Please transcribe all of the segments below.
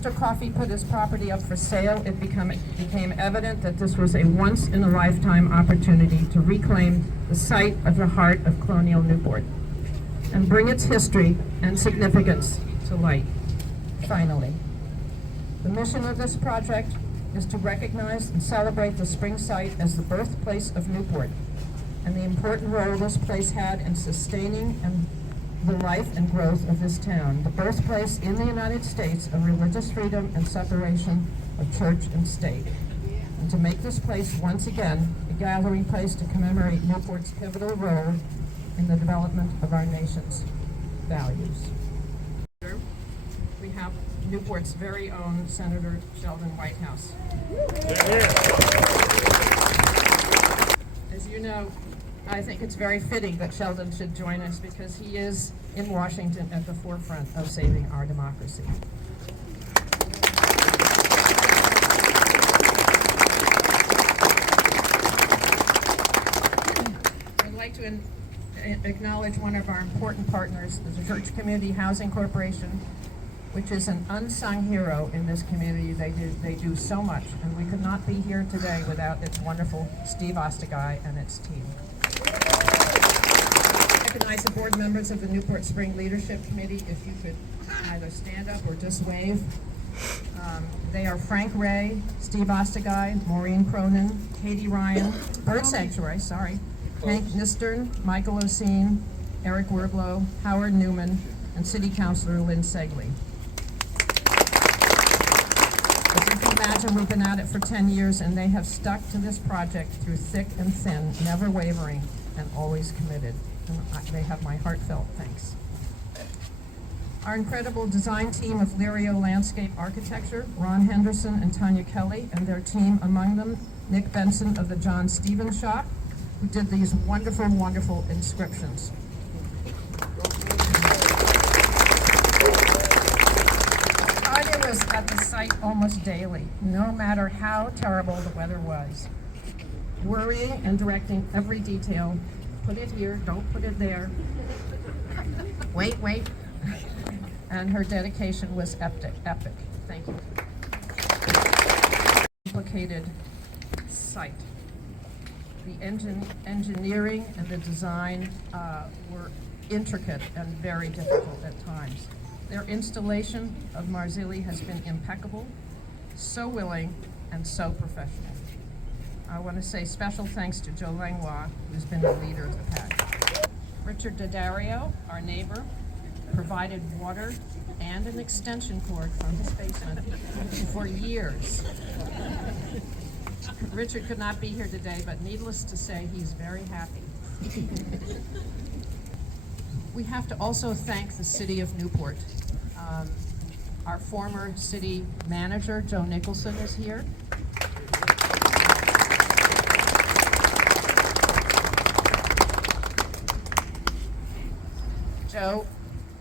Mr. Coffey put his property up for sale, it became evident that this was a once-in-a-lifetime opportunity to reclaim the site of the heart of colonial Newport and bring its history and significance to light, finally. The mission of this project is to recognize and celebrate the spring site as the birthplace of Newport and the important role this place had in sustaining and the life and growth of this town, the birthplace in the United States of religious freedom and separation of church and state. And to make this place once again a gathering place to commemorate Newport's pivotal role in the development of our nation's values. We have Newport's very own Senator Sheldon Whitehouse. As you know, I think it's very fitting that Sheldon should join us because he is in Washington at the forefront of saving our democracy. I'd like to acknowledge one of our important partners, the Church Community Housing Corporation, which is an unsung hero in this community. They do so much, and we could not be here today without its wonderful Steve Ostiguy and its team. I recognize the board members of the Newport Spring Leadership Committee, if you could either stand up or just wave. They are Frank Ray, Steve Ostiguy, Maureen Cronin, Katie Ryan, Bird Sanctuary, sorry, Hank Nistern, Michael Oseen, Eric Werblow, Howard Newman, and City Councilor Lynn, Ceglie. As you can imagine, we've been at it for 10 years, and they have stuck to this project through thick and thin, never wavering, and always committed. And they have my heartfelt thanks. Our incredible design team of Lirio Landscape Architecture, Ron Henderson and Tanya Kelly, and their team, among them Nick Benson of the John Stevens Shop, who did these wonderful, wonderful inscriptions. Tanya was at the site almost daily, no matter how terrible the weather was, worrying and directing every detail. Put it here, don't put it there. Wait. And her dedication was epic. Thank you. Complicated site. The engineering and the design were intricate and very difficult at times. Their installation of Marzilli has been impeccable, so willing, and so professional. I want to say special thanks to Joe Langlois, who's been the leader of the pack. Richard Daddario, our neighbor, provided water and an extension cord from his basement for years. Richard could not be here today, but needless to say, he's very happy. We have to also thank the city of Newport. Our former city manager, Joe Nicholson, is here. Joe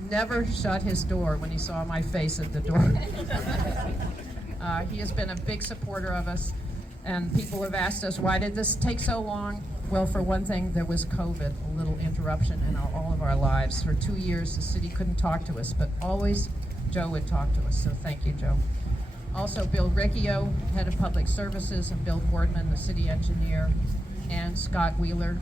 never shut his door when he saw my face at the door. He has been a big supporter of us, and people have asked us, why did this take so long? Well, for one thing, there was COVID, a little interruption in all of our lives. For 2 years, the city couldn't talk to us, but always Joe would talk to us, so thank you, Joe. Also, Bill Riccio, head of public services, and Bill Boardman, the city engineer, and Scott Wheeler.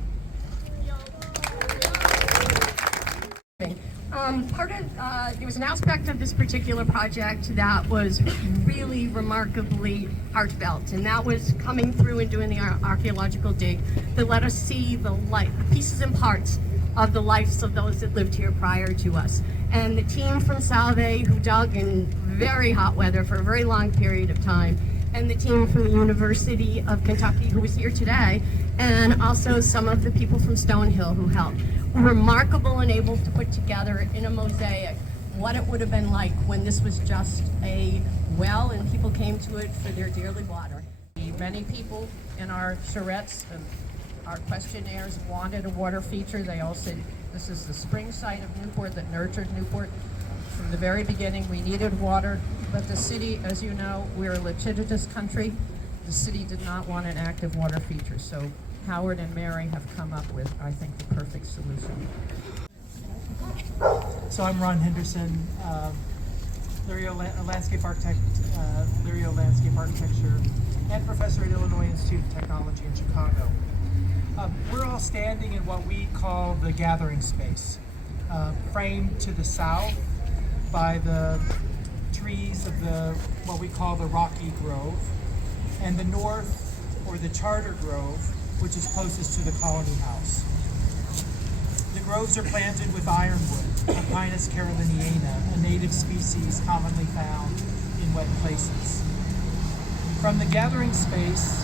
There was an aspect of this particular project that was really remarkably heartfelt, and that was coming through and doing the archaeological dig that let us see the pieces and parts of the lives of those that lived here prior to us. And the team from Salve, who dug in very hot weather for a very long period of time, and the team from the University of Kentucky who was here today, and also some of the people from Stonehill who helped. Remarkable and able to put together in a mosaic what it would have been like when this was just a well and people came to it for their dearly water. Many people in our charrettes and our questionnaires wanted a water feature. They all said this is the spring site of Newport that nurtured Newport. From the very beginning, we needed water, but the city, as you know, we're a litigious country. The city did not want an active water feature, so Howard and Mary have come up with, I think, the perfect solution. So I'm Ron Henderson. landscape architect, Lyrio Landscape Architecture, and professor at Illinois Institute of Technology in Chicago. We're all standing in what we call the gathering space, framed to the south by the trees of what we call the Rocky Grove, and the north, or the Charter Grove, which is closest to the Colony House. The groves are planted with ironwood, Pinus caroliniana, a native species commonly found in wet places. From the gathering space,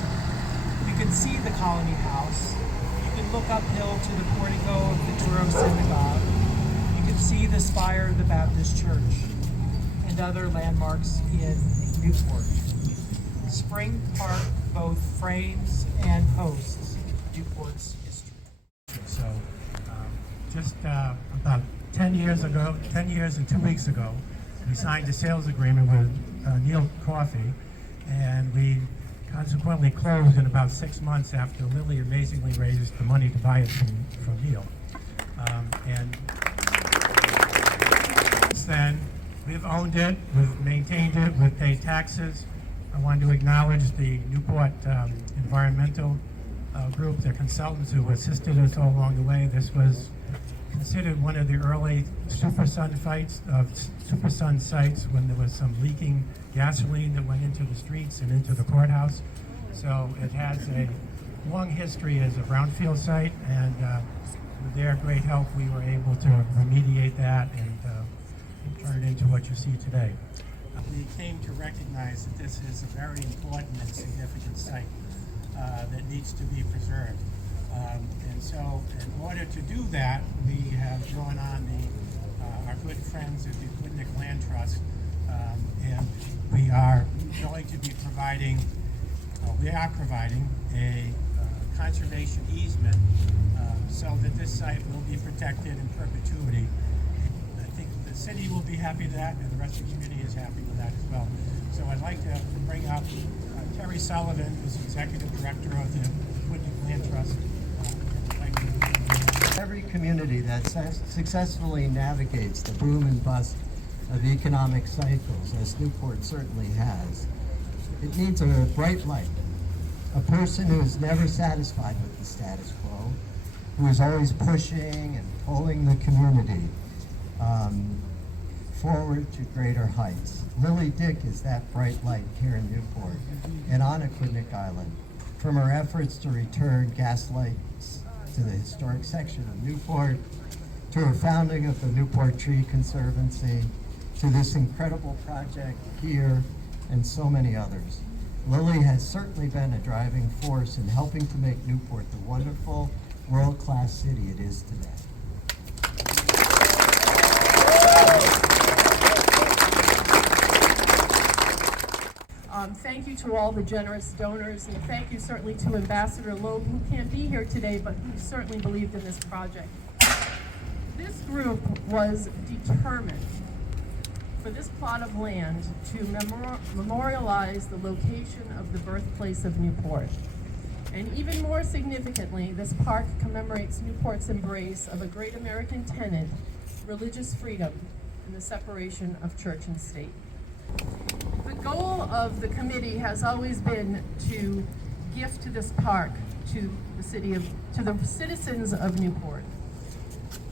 you can see the Colony House. You can look uphill to the portico of the Touro Synagogue. You can see the spire of the Baptist Church and other landmarks in Newport. Spring Park both frames and hosts Newport's history. So just about 10 years and 2 weeks ago, we signed a sales agreement with Neil Coffey, and we consequently closed in about 6 months after Lilly amazingly raised the money to buy it from Neil. And since then, we've owned it, we've maintained it, we've paid taxes. I want to acknowledge the Newport environmental group, their consultants who assisted us all along the way. This was considered one of the early Supersun sites when there was some leaking gasoline that went into the streets and into the courthouse. So it has a long history as a brownfield site, and with their great help, we were able to remediate that and turn it into what you see today. We came to recognize that this is a very important and significant site that needs to be preserved. And so in order to do that, we have drawn on our good friends at the Aquidneck Land Trust, and we are going to be providing a conservation easement so that this site will be protected in perpetuity. I think the city will be happy with that, and the rest of the community is happy with that as well. So I'd like to bring up Terry Sullivan, who's Executive Director of the Aquidneck Land Trust. Every community that successfully navigates the boom and bust of economic cycles, as Newport certainly has, it needs a bright light, a person who is never satisfied with the status quo, who is always pushing and pulling the community forward to greater heights. Lilly Dick is that bright light here in Newport and on Aquidneck Island. From her efforts to return gas lights to the historic section of Newport, to her founding of the Newport Tree Conservancy, to this incredible project here, and so many others. Lilly has certainly been a driving force in helping to make Newport the wonderful, world-class city it is today. Thank you to all the generous donors, and thank you certainly to Ambassador Loeb, who can't be here today, but who certainly believed in this project. This group was determined for this plot of land to memorialize the location of the birthplace of Newport. And even more significantly, this park commemorates Newport's embrace of a great American tenet, religious freedom, and the separation of church and state. The goal of the committee has always been to gift this park to the citizens of Newport.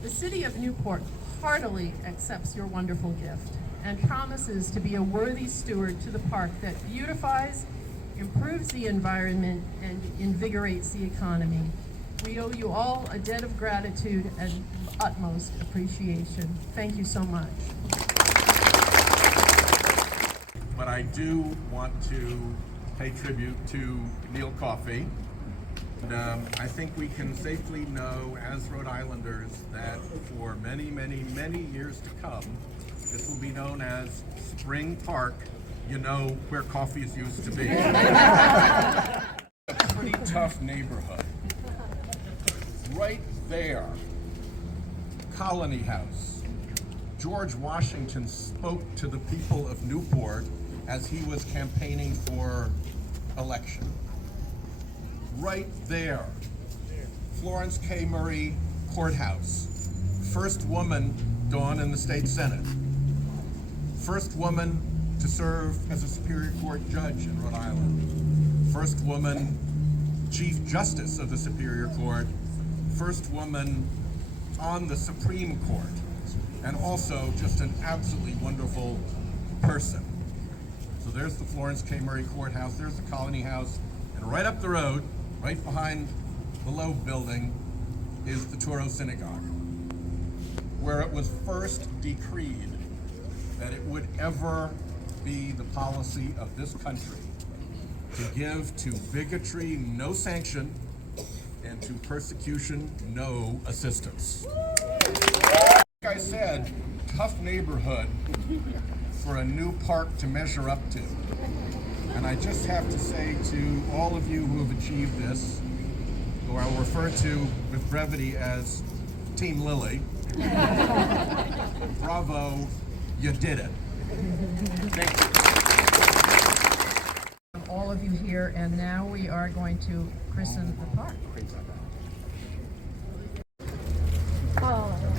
The city of Newport heartily accepts your wonderful gift and promises to be a worthy steward to the park that beautifies, improves the environment, and invigorates the economy. We owe you all a debt of gratitude and utmost appreciation. Thank you so much. But I do want to pay tribute to Neil Coffey. And I think we can safely know as Rhode Islanders that for many, many, many years to come, this will be known as Spring Park, you know, where Coffey's used to be. A pretty tough neighborhood. Right there, Colony House. George Washington spoke to the people of Newport as he was campaigning for election. Right there, Florence K. Murray Courthouse, first woman, Dawn, in the state Senate. First woman to serve as a Superior Court judge in Rhode Island. First woman Chief Justice of the Superior Court. First woman on the Supreme Court. And also just an absolutely wonderful person. So there's the Florence K. Murray Courthouse, there's the Colony House, and right up the road, right behind the Loeb Building, is the Touro Synagogue, where it was first decreed that it would ever be the policy of this country to give to bigotry no sanction and to persecution no assistance. Like I said, tough neighborhood for a new park to measure up to. And I just have to say to all of you who have achieved this, who I'll refer to with brevity as Team Lilly, bravo, you did it. Thank you. All of you here, and now we are going to christen the park. Oh.